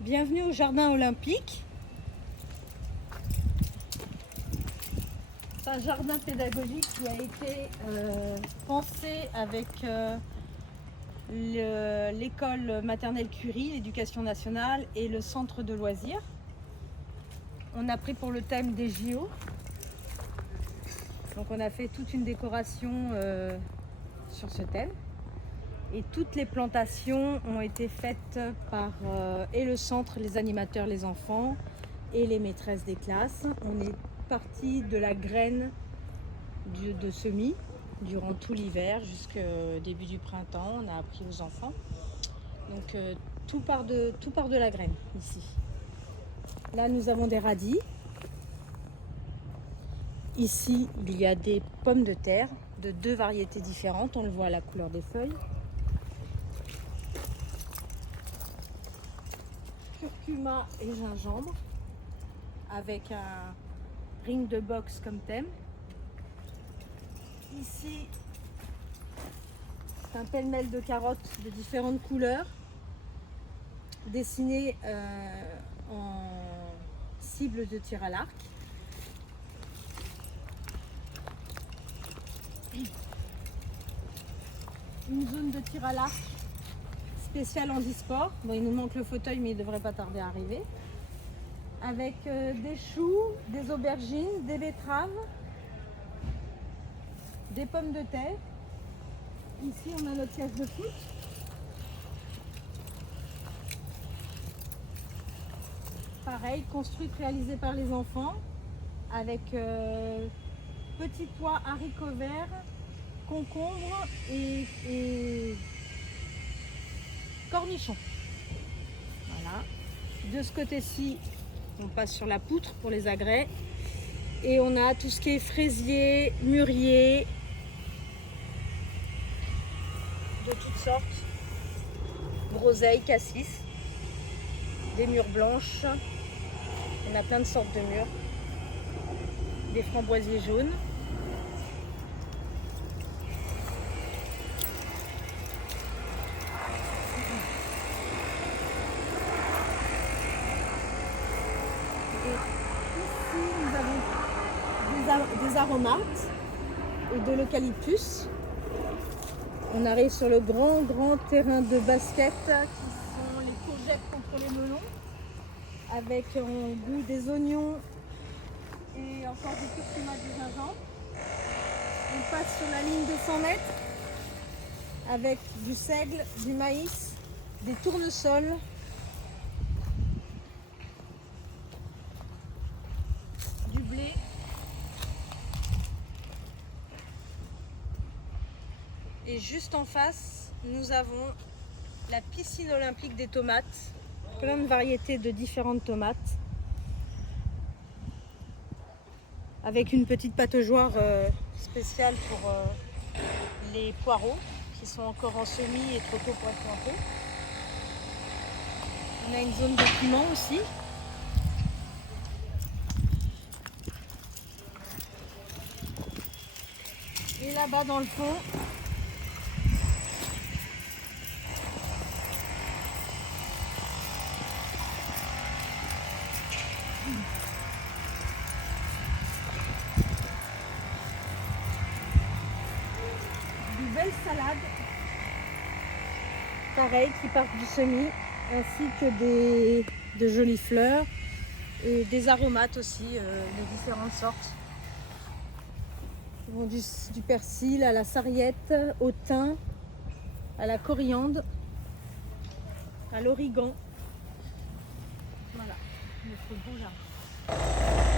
Bienvenue au jardin olympique. C'est un jardin pédagogique qui a été pensé avec l'école maternelle Curie, l'éducation nationale et le centre de loisirs. On a pris pour le thème des JO. Donc on a fait toute une décoration sur ce thème. Et toutes les plantations ont été faites par et le centre, les animateurs, les enfants et les maîtresses des classes. On est parti de la graine de semis durant tout l'hiver jusqu'au début du printemps. On a appris aux enfants. Donc tout part de la graine ici. Là nous avons des radis. Ici il y a des pommes de terre de deux variétés différentes. On le voit à la couleur des feuilles. Curcuma et gingembre avec un ring de boxe comme thème. Ici, c'est un pêle-mêle de carottes de différentes couleurs dessinées en cible de tir à l'arc. Une zone de tir à l'arc spécial handisport. Bon, il nous manque le fauteuil, mais il ne devrait pas tarder à arriver. Avec des choux, des aubergines, des betteraves, des pommes de terre. Ici, on a notre cage de foot. Pareil, construite, réalisée par les enfants, avec petits pois, haricots verts, concombres et cornichons. Voilà. De ce côté-ci, on passe sur la poutre pour les agrès. Et on a tout ce qui est fraisier, mûrier, de toutes sortes. Groseilles, cassis, des mûres blanches. On a plein de sortes de mûres. Des framboisiers jaunes. Des aromates et de l'eucalyptus. On arrive sur le grand terrain de basket qui sont les courgettes contre les melons, avec en goût des oignons et encore du curcuma, du gingembre. On passe sur la ligne de 100 mètres avec du seigle, du maïs, des tournesols, du blé. Et juste en face, nous avons la piscine olympique des tomates. Plein de variétés de différentes tomates. Avec une petite pataugeoire spéciale pour les poireaux qui sont encore en semis et trop tôt pour être plantés. On a une zone de piment aussi. Et là-bas dans le fond, de belles salades, pareil, qui partent du semis, ainsi que de jolies fleurs et des aromates aussi de différentes sortes. Du persil à la sarriette, au thym, à la coriandre, à l'origan. Voilà, notre beau jardin.